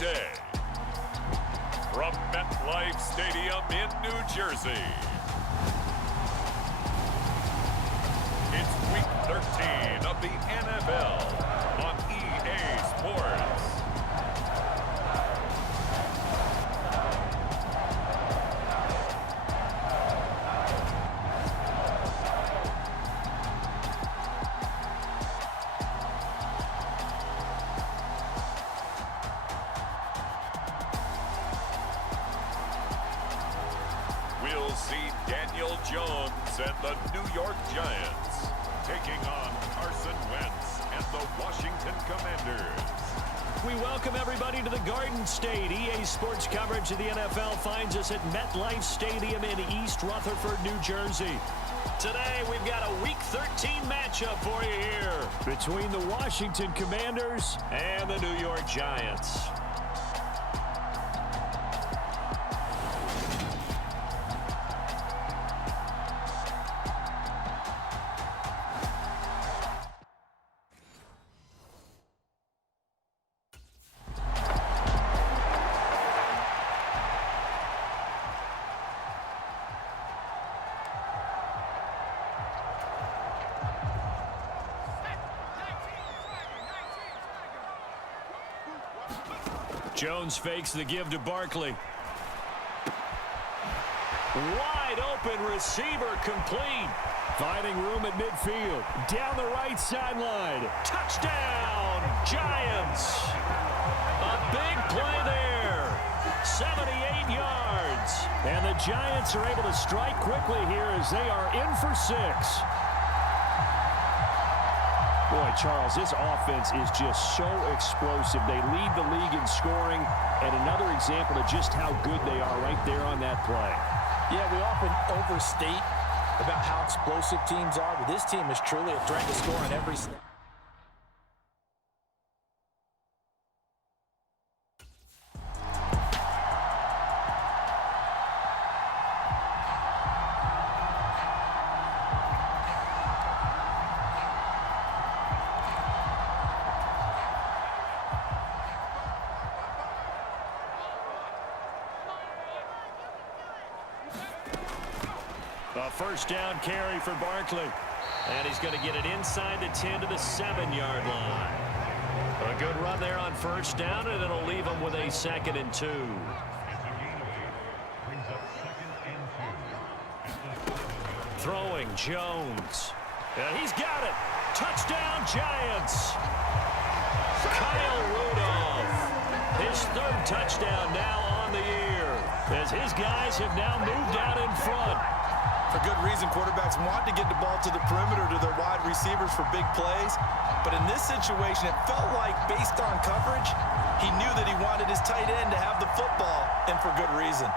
day. From MetLife Stadium in New Jersey, it's Week 13 of the NFL on EA Sports. We'll see Daniel Jones and the New York Giants taking on Carson Wentz and the Washington Commanders. We welcome everybody to the Garden State. EA Sports coverage of the NFL finds us at MetLife Stadium in East Rutherford, New Jersey. Today, we've got a Week 13 matchup for you here between the Washington Commanders and the New York Giants. Jones fakes the give to Barkley. Wide open receiver complete. Finding room at midfield. Down the right sideline. Touchdown, Giants. A big play there. 78 yards. And the Giants are able to strike quickly here as they are in for 6. Boy, Charles, this offense is just so explosive. They lead the league in scoring, and another example of just how good they are right there on that play. Yeah, we often overstate about how explosive teams are, but this team is truly a threat to score on every snap. A first down carry for Barkley. And he's going to get it inside the 10 to the 7-yard line. A good run there on first down, and it'll leave him with a 2nd and 2. Throwing Jones. And he's got it. Touchdown, Giants. Kyle Rudolph. His 3rd touchdown now on the year, as his guys have now moved out in front. For good reason, quarterbacks want to get the ball to the perimeter to their wide receivers for big plays. But in this situation, it felt like, based on coverage, he knew that he wanted his tight end to have the football, and for good reason.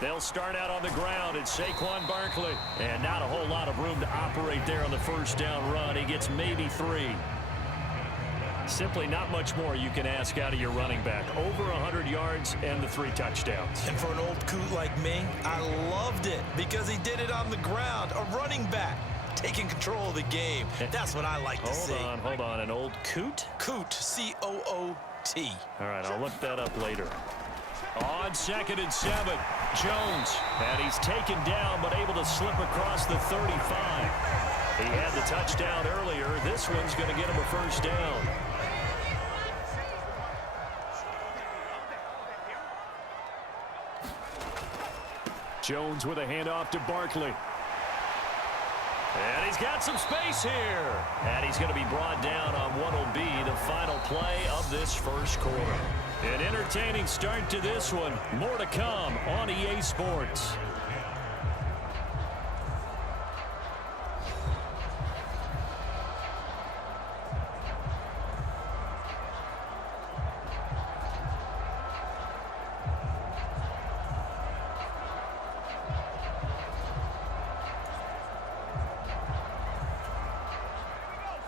They'll start out on the ground. It's Saquon Barkley. And not a whole lot of room to operate there on the first down run. He gets maybe 3. Simply not much more you can ask out of your running back. Over 100 yards and the 3 touchdowns. And for an old coot like me, I loved it because he did it on the ground. A running back taking control of the game. That's what I like to see. Hold on. An old coot? Coot, C-O-O-T. All right, I'll look that up later. On 2nd and 7, Jones. And he's taken down but able to slip across the 35. He had the touchdown earlier. This one's going to get him a first down. Jones with a handoff to Barkley. And he's got some space here. And he's going to be brought down on what will be the final play of this first quarter. An entertaining start to this one. More to come on EA Sports.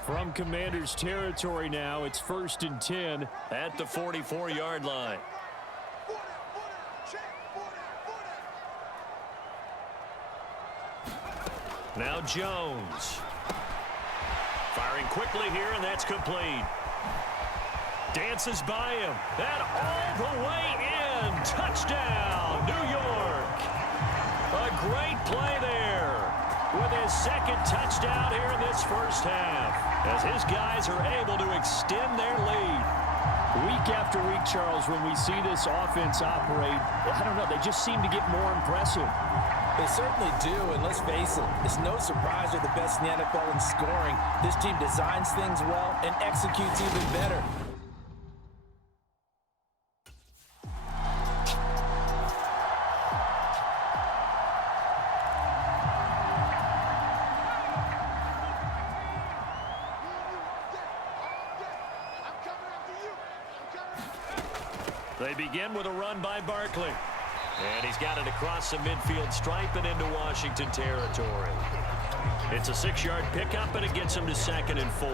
From Commanders territory now, it's 1st and 10 at the 44-yard line. Now Jones. Firing quickly here, and that's complete. Dances by him. And all the way in. Touchdown, New York. A great play there with his 2nd touchdown here in this first half, as his guys are able to extend their lead. Week after week, Charles, when we see this offense operate, I don't know, they just seem to get more impressive. They certainly do, and let's face it, it's no surprise they're the best in the NFL in scoring. This team designs things well and executes even better. They begin with a run by Barkley. And he's got it across the midfield stripe and into Washington territory. It's a 6-yard pickup, and it gets him to 2nd and 4.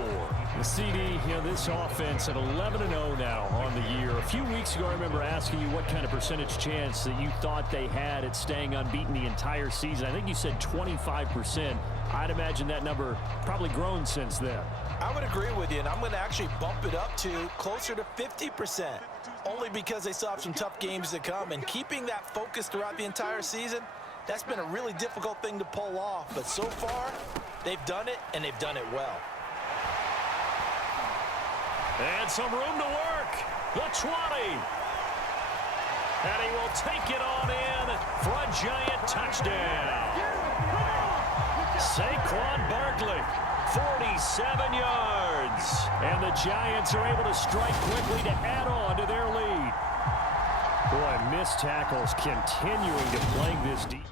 The CD, this offense at 11-0 now on the year. A few weeks ago, I remember asking you what kind of percentage chance that you thought they had at staying unbeaten the entire season. I think you said 25%. I'd imagine that number probably grown since then. I would agree with you, and I'm going to actually bump it up to closer to 50%, only because they still have some tough games to come. And keeping that focus throughout the entire season, that's been a really difficult thing to pull off. But so far, they've done it, and they've done it well. And some room to work. The 20. And he will take it on in for a giant touchdown. Saquon Barkley, 47 yards. And the Giants are able to strike quickly to add on to their lead. Boy, missed tackles continuing to plague this defense.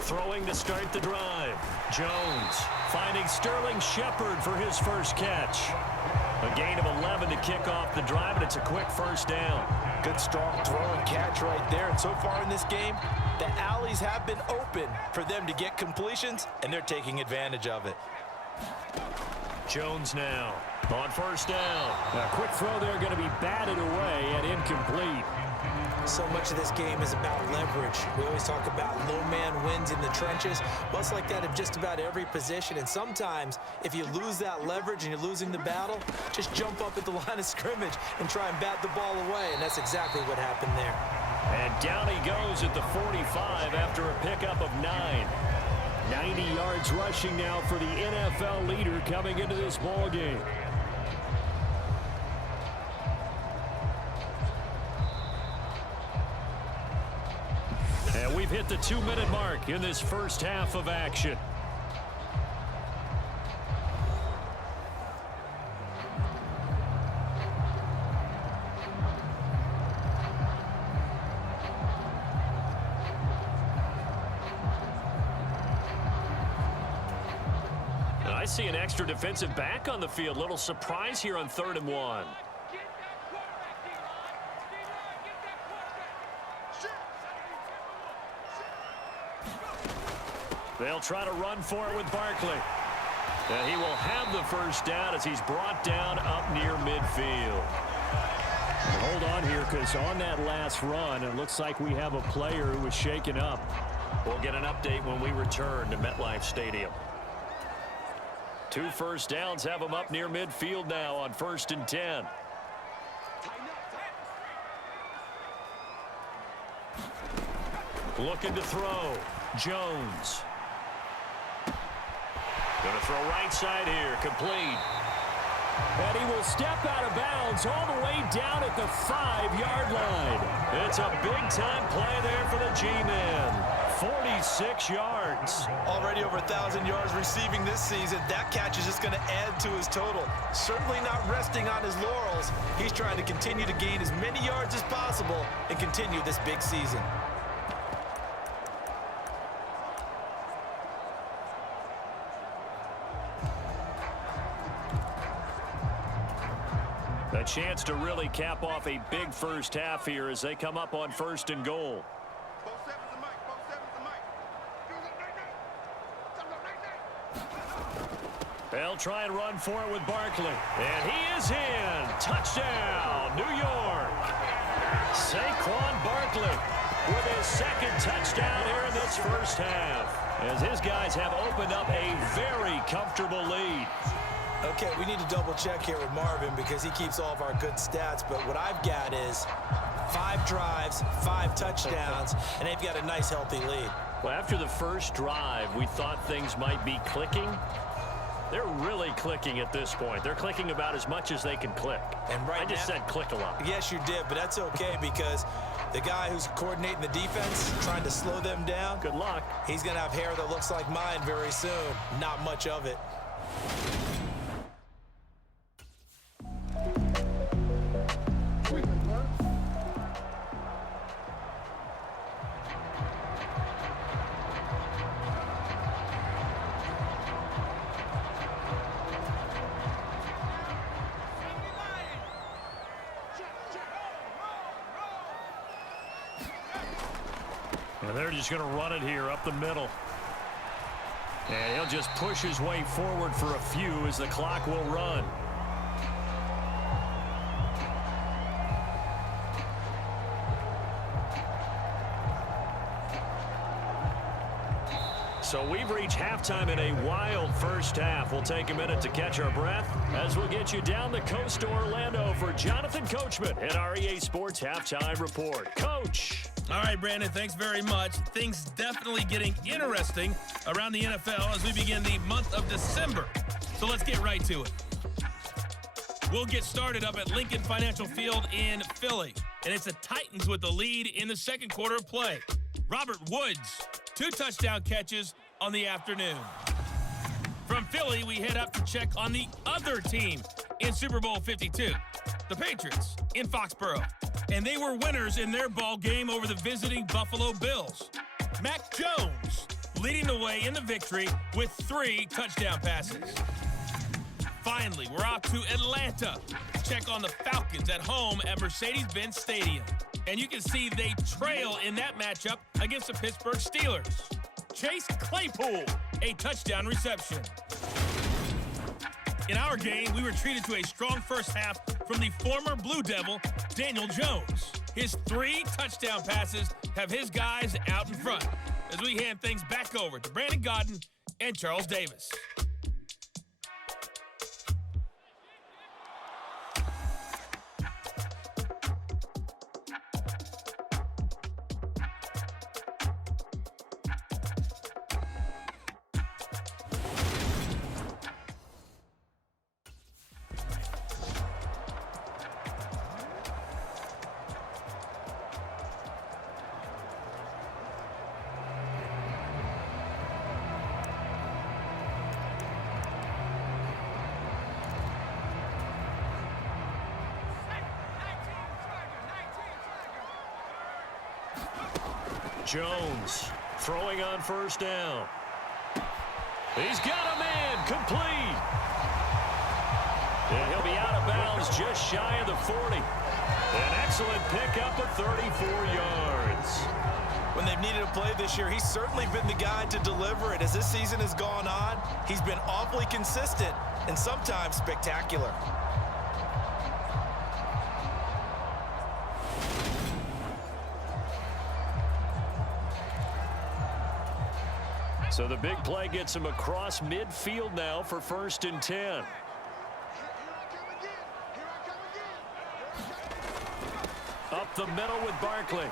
Throwing to start the drive. Jones finding Sterling Shepard for his first catch. A gain of 11 to kick off the drive, and it's a quick first down. Good, strong throw and catch right there. And so far in this game, the alleys have been open for them to get completions, and they're taking advantage of it. Jones now on first down. A quick throw there going to be batted away and incomplete. So much of this game is about leverage. We always talk about low man wins in the trenches. Well, it's like that in just about every position. And sometimes, if you lose that leverage and you're losing the battle, just jump up at the line of scrimmage and try and bat the ball away. And that's exactly what happened there. And down he goes at the 45 after a pickup of 9. 90 yards rushing now for the NFL leader coming into this ball game. And we've hit the 2-minute mark in this first half of action. see an extra defensive back on the field. Little surprise here on 3rd and 1. They'll try to run for it with Barkley. And he will have the first down as he's brought down up near midfield. Hold on here, because on that last run, it looks like we have a player who was shaken up. We'll get an update when we return to MetLife Stadium. 2 first downs have him up near midfield now on 1st and 10. Looking to throw. Jones. Going to throw right side here. Complete. And he will step out of bounds all the way down at the 5-yard line. It's a big-time play there for the G-Men. 46 yards. Already over 1,000 yards receiving this season. That catch is just going to add to his total. Certainly not resting on his laurels. He's trying to continue to gain as many yards as possible and continue this big season. A chance to really cap off a big first half here as they come up on 1st and goal. They'll try and run for it with Barkley. And he is in. Touchdown, New York. Saquon Barkley with his 2nd touchdown here in this first half, as his guys have opened up a very comfortable lead. Okay, we need to double check here with Marvin because he keeps all of our good stats, but what I've got is 5 drives, 5 touchdowns, and they've got a nice healthy lead. Well, after the first drive, we thought things might be clicking. They're really clicking at this point. They're clicking about as much as they can click. And right I just said click a lot. Yes, you did, but that's okay because the guy who's coordinating the defense, trying to slow them down, good luck. He's going to have hair that looks like mine very soon. Not much of it. And they're just going to run it here up the middle. And he'll just push his way forward for a few as the clock will run. So we've reached halftime in a wild first half. We'll take a minute to catch our breath as we'll get you down the coast to Orlando for Jonathan Coachman and our EA Sports Halftime Report. Coach. All right, Brandon, thanks very much. Things definitely getting interesting around the NFL as we begin the month of December. So let's get right to it. We'll get started up at Lincoln Financial Field in Philly. And it's the Titans with the lead in the second quarter of play. Robert Woods, 2 touchdown catches on the afternoon. From Philly, we head up to check on the other team in Super Bowl 52, the Patriots in Foxborough. And they were winners in their ball game over the visiting Buffalo Bills. Mac Jones leading the way in the victory with 3 touchdown passes. Finally, we're off to Atlanta to check on the Falcons at home at Mercedes-Benz Stadium. And you can see they trail in that matchup against the Pittsburgh Steelers. Chase Claypool, a touchdown reception. In our game, we were treated to a strong first half from the former Blue Devil, Daniel Jones. His 3 touchdown passes have his guys out in front as we hand things back over to Brandon Godden and Charles Davis. Jones throwing on first down. He's got a man complete. And he'll be out of bounds just shy of the 40. An excellent pickup of 34 yards. When they've needed a play this year, he's certainly been the guy to deliver it. As this season has gone on, he's been awfully consistent and sometimes spectacular. So the big play gets him across midfield now for 1st and 10. Up the middle with Barkley.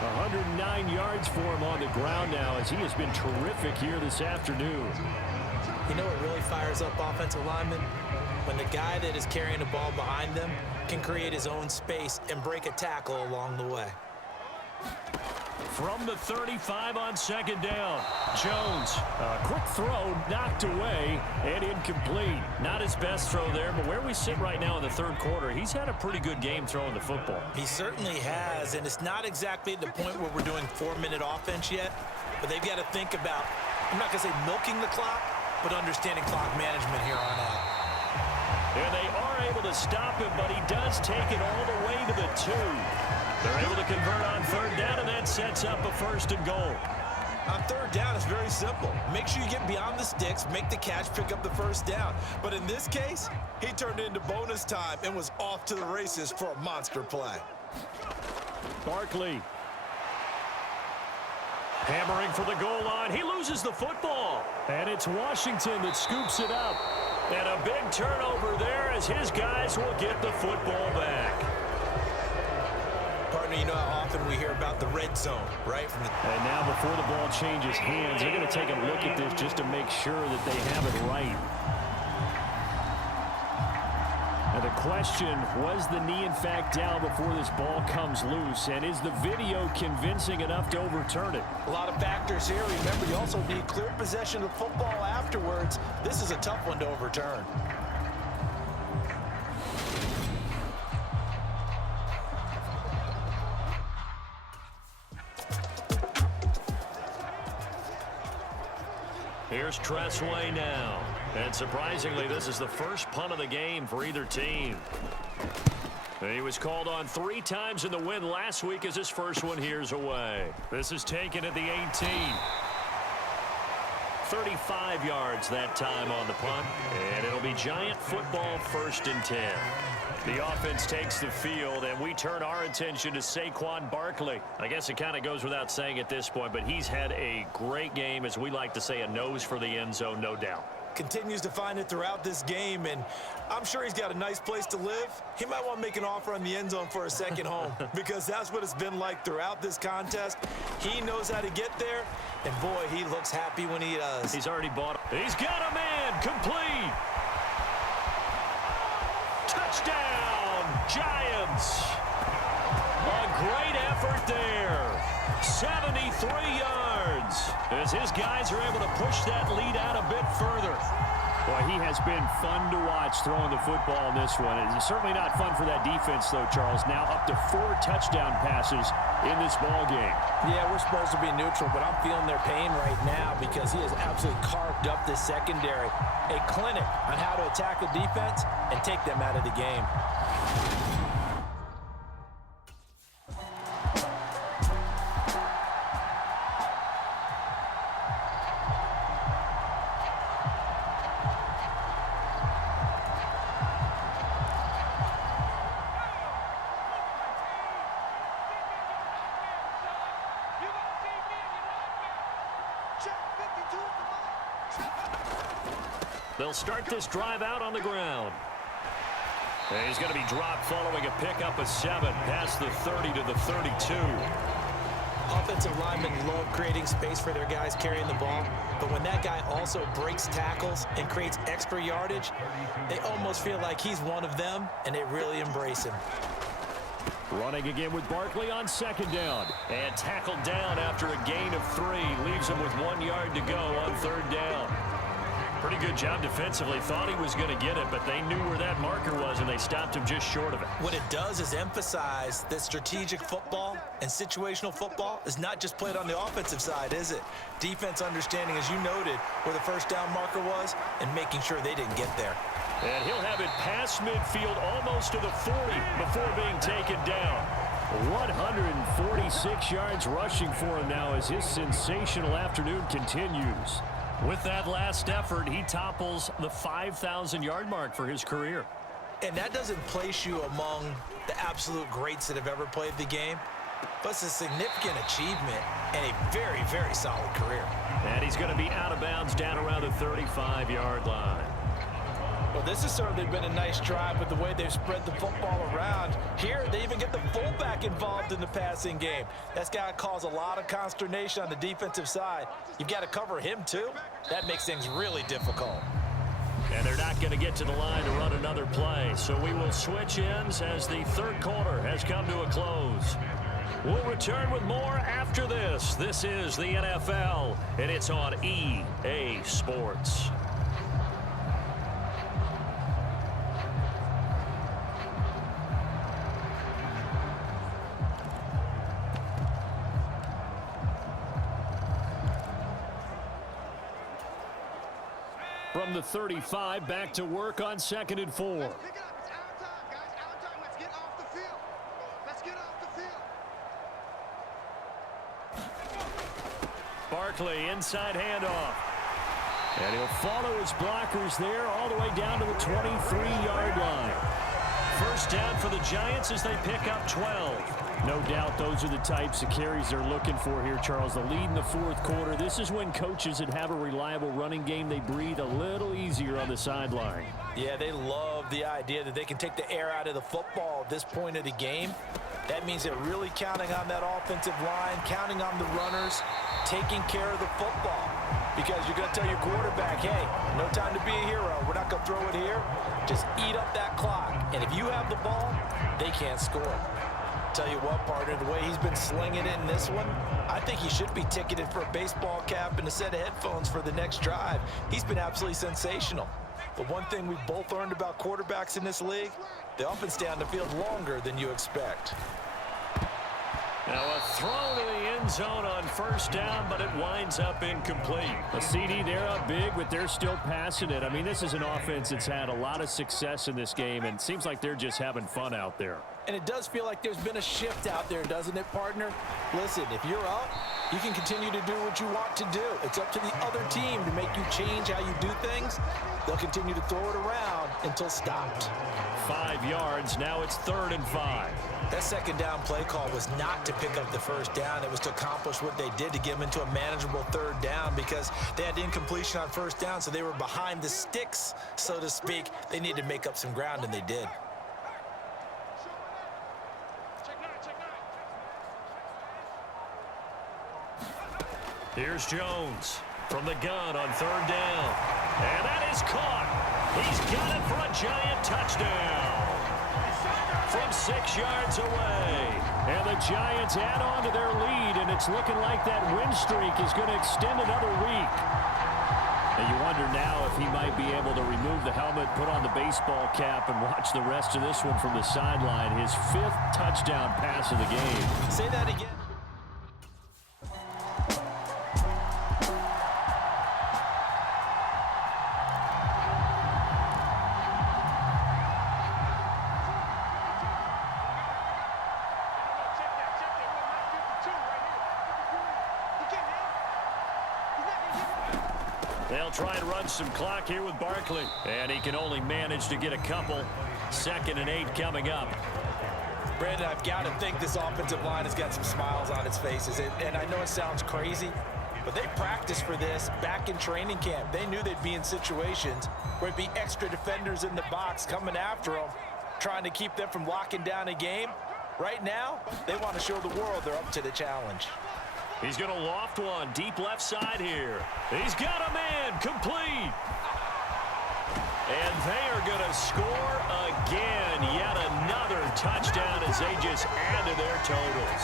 109 yards for him on the ground now as he has been terrific here this afternoon. You know what really fires up offensive linemen? When the guy that is carrying the ball behind them can create his own space and break a tackle along the way. From the 35 on 2nd down. Jones, a quick throw knocked away and incomplete. Not his best throw there, but where we sit right now in the 3rd quarter, he's had a pretty good game throwing the football. He certainly has, and it's not exactly at the point where we're doing 4-minute offense yet, but they've got to think about, I'm not going to say milking the clock, but understanding clock management here on out. And they are able to stop him, but he does take it all the way to the 2. They're able to convert on 3rd down, and that sets up a 1st and goal. On 3rd down, it's very simple. Make sure you get beyond the sticks, make the catch, pick up the 1st down. But in this case, he turned it into bonus time and was off to the races for a monster play. Barkley. Hammering for the goal line. He loses the football. And it's Washington that scoops it up. And a big turnover there as his guys will get the football back. Partner, you know how often we hear about the red zone, right? And now before the ball changes hands, they're going to take a look at this just to make sure that they have it right. And the question, was the knee in fact down before this ball comes loose? And is the video convincing enough to overturn it? A lot of factors here. Remember, you also need clear possession of football afterwards. This is a tough one to overturn. Here's Tressway now. And surprisingly, this is the first punt of the game for either team. He was called on 3 times in the win last week as his first one here's away. This is taken at the 18. 35 yards that time on the punt. And it'll be Giant football 1st and 10. The offense takes the field, and we turn our attention to Saquon Barkley. I guess it kind of goes without saying at this point, but he's had a great game, as we like to say, a nose for the end zone, no doubt. Continues to find it throughout this game, and I'm sure he's got a nice place to live. He might want to make an offer on the end zone for a second home because that's what it's been like throughout this contest. He knows how to get there, and boy, he looks happy when he does. He's already bought it. He's got a man complete. Touchdown, Giants. A great effort there. 73 yards as his guys are able to push that lead out a bit further. Boy, he has been fun to watch throwing the football in this one. It's certainly not fun for that defense, though, Charles. Now up to 4 touchdown passes in this ball game. Yeah, we're supposed to be neutral, but I'm feeling their pain right now because he has absolutely carved up this secondary. A clinic on how to attack the defense and take them out of the game. They'll start this drive out on the ground. And he's going to be dropped following a pickup of 7 past the 30 to the 32. Offensive linemen love creating space for their guys carrying the ball, but when that guy also breaks tackles and creates extra yardage, they almost feel like he's one of them, and they really embrace him. Running again with Barkley on 2nd down. And tackled down after a gain of 3. Leaves him with 1 yard to go on 3rd down. Pretty good job defensively. Thought he was going to get it, but they knew where that marker was, and they stopped him just short of it. What it does is emphasize that strategic football and situational football is not just played on the offensive side, is it? Defense understanding, as you noted, where the first down marker was and making sure they didn't get there. And he'll have it past midfield almost to the 40 before being taken down. 146 yards rushing for him now as his sensational afternoon continues. With that last effort, he topples the 5,000-yard mark for his career. And that doesn't place you among the absolute greats that have ever played the game, but it's a significant achievement and a very, very solid career. And he's going to be out of bounds down around the 35-yard line. Well, this has certainly been a nice drive with the way they've spread the football around. Here, they even get the fullback involved in the passing game. That's got to cause a lot of consternation on the defensive side. You've got to cover him, too. That makes things really difficult. And they're not going to get to the line to run another play. So we will switch ends as the third quarter has come to a close. We'll return with more after this. This is the NFL, and it's on EA Sports. From the 35, back to work on 2nd and 4. Pick it up. It's our time, guys. Our time. Let's get off the field. Let's get off the field. Barkley, inside handoff. And he'll follow his blockers there all the way down to the 23-yard line. First down for the Giants as they pick up 12. No doubt those are the types of carries they're looking for here, Charles. The lead in the fourth quarter. This is when coaches that have a reliable running game, they breathe a little easier on the sideline. Yeah, they love the idea that they can take the air out of the football at this point of the game. That means they're really counting on that offensive line, counting on the runners, taking care of the football. Because you're going to tell your quarterback, hey, no time to be a hero. We're not going to throw it here. Just eat up that clock. And if you have the ball, they can't score. Tell you what, partner, the way he's been slinging it in this one, I think he should be ticketed for a baseball cap and a set of headphones for the next drive. He's been absolutely sensational. But one thing we've both learned about quarterbacks in this league, they often stay on the field longer than you expect. Now a throw to the end zone on first down, but it winds up incomplete. A CD, they're up big, but they're still passing it. I mean, this is an offense that's had a lot of success in this game, and it seems like they're just having fun out there. And it does feel like there's been a shift out there, doesn't it, partner? Listen, if you're up, you can continue to do what you want to do. It's up to the other team to make you change how you do things. They'll continue to throw it around until stopped. 5 yards. Now it's 3rd and 5. That second down play call was not to pick up the first down. It was to accomplish what they did to get them into a manageable 3rd down because they had incompletion on first down, so they were behind the sticks, so to speak. They needed to make up some ground, and they did. Here's Jones from the gun on 3rd down. And that is caught. He's got it for a giant touchdown. From 6 yards away. And the Giants add on to their lead, and it's looking like that win streak is going to extend another week. And you wonder now if he might be able to remove the helmet, put on the baseball cap, and watch the rest of this one from the sideline. His 5th touchdown pass of the game. Say that again. They'll try and run some clock here with Barkley. And he can only manage to get a couple. 2nd and 8 coming up. Brandon, I've got to think this offensive line has got some smiles on its faces. And I know it sounds crazy, but they practiced for this back in training camp. They knew they'd be in situations where it'd be extra defenders in the box coming after them, trying to keep them from locking down a game. Right now, they want to show the world they're up to the challenge. He's going to loft one deep left side here. He's got a man complete. And they are going to score again. Yet another touchdown as they just add to their totals.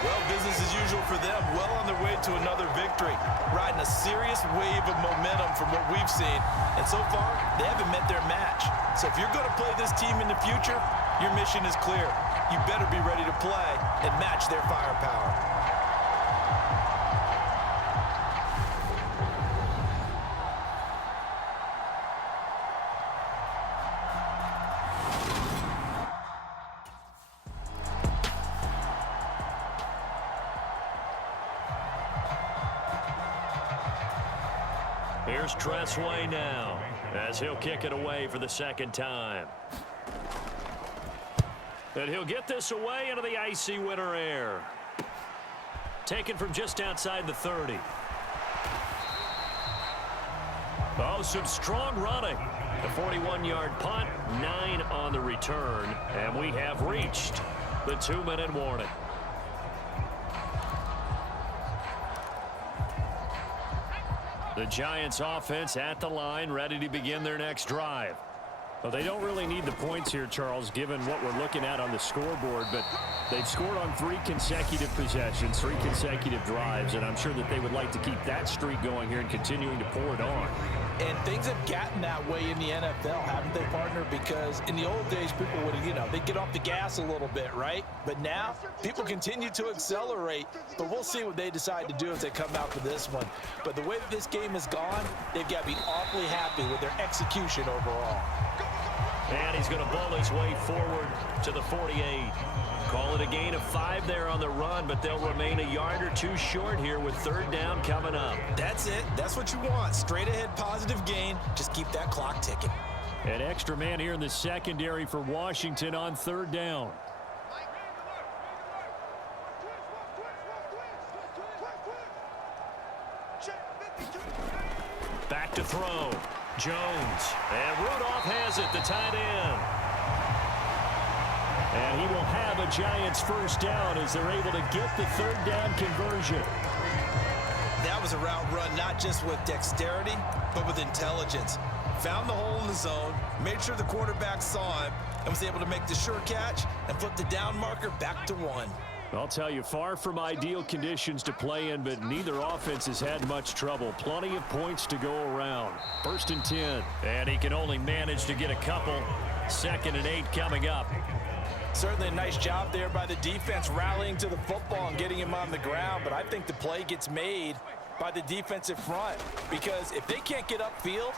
Well, business as usual for them. Well on their way to another victory. Riding a serious wave of momentum from what we've seen. And so far, they haven't met their match. So if you're going to play this team in the future, your mission is clear. You better be ready to play and match their firepower. Here's Tressway now as he'll kick it away for the second time. And he'll get this away into the icy winter air. Taken from just outside the 30. Oh, some strong running. The 41-yard punt, 9 on the return, and we have reached the 2-minute warning. The Giants offense at the line, ready to begin their next drive. Well, they don't really need the points here, Charles, given what we're looking at on the scoreboard, but they've scored on 3 consecutive possessions, 3 consecutive drives, and I'm sure that they would like to keep that streak going here and continuing to pour it on. And things have gotten that way in the NFL, haven't they, partner? Because in the old days, people would, they'd get off the gas a little bit, right? But now, people continue to accelerate. But we'll see what they decide to do as they come out for this one. But the way that this game has gone, they've got to be awfully happy with their execution overall. And he's going to bull his way forward to the 48. Call it a gain of 5 there on the run, but they'll remain a yard or 2 short here with 3rd down coming up. That's it. That's what you want. Straight ahead positive gain. Just keep that clock ticking. An extra man here in the secondary for Washington on 3rd down. Back to throw. Jones. And Rudolph has it, the tight end. And he will have a Giants 1st down as they're able to get the 3rd down conversion. That was a route run not just with dexterity, but with intelligence. Found the hole in the zone, made sure the quarterback saw him, and was able to make the sure catch and flip the down marker back to 1. I'll tell you, far from ideal conditions to play in, but neither offense has had much trouble. Plenty of points to go around. 1st and 10. And he can only manage to get a couple. 2nd and 8 coming up. Certainly a nice job there by the defense rallying to the football and getting him on the ground, but I think the play gets made by the defensive front because if they can't get upfield,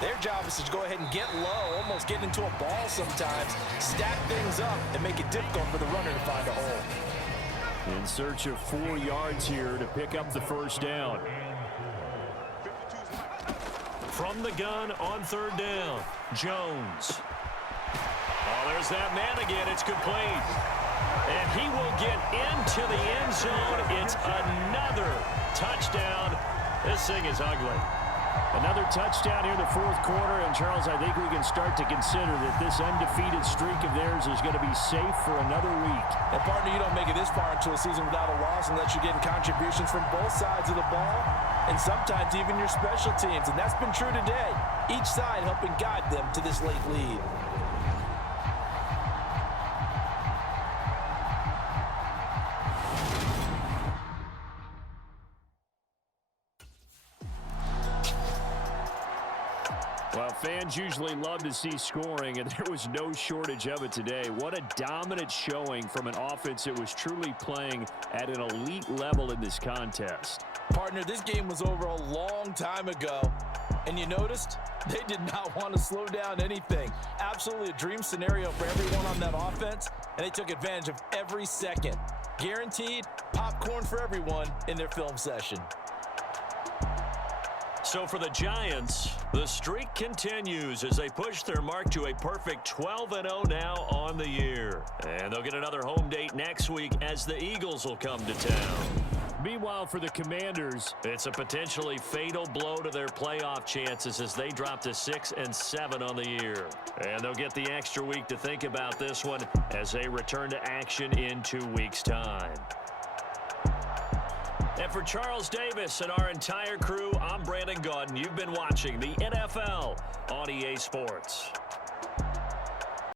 their job is to go ahead and get low, almost get into a ball sometimes, stack things up, and make it difficult for the runner to find a hole. In search of 4 yards here to pick up the 1st down. From the gun on 3rd down, Jones. Oh, there's that man again. It's complete. And he will get into the end zone. It's another touchdown. This thing is ugly. Another touchdown here in the 4th quarter. And, Charles, I think we can start to consider that this undefeated streak of theirs is going to be safe for another week. And, partner, you don't make it this far into a season without a loss unless you're getting contributions from both sides of the ball and sometimes even your special teams. And that's been true today. Each side helping guide them to this late lead. Well, fans usually love to see scoring, and there was no shortage of it today. What a dominant showing from an offense that was truly playing at an elite level in this contest. Partner, this game was over a long time ago, and you noticed they did not want to slow down anything. Absolutely a dream scenario for everyone on that offense, and they took advantage of every second. Guaranteed popcorn for everyone in their film session. So for the Giants, the streak continues as they push their mark to a perfect 12-0 now on the year. And they'll get another home date next week as the Eagles will come to town. Meanwhile, for the Commanders, it's a potentially fatal blow to their playoff chances as they drop to 6-7 on the year. And they'll get the extra week to think about this one as they return to action in 2 weeks' time. And for Charles Davis and our entire crew, I'm Brandon Gaudin. You've been watching the NFL on EA Sports.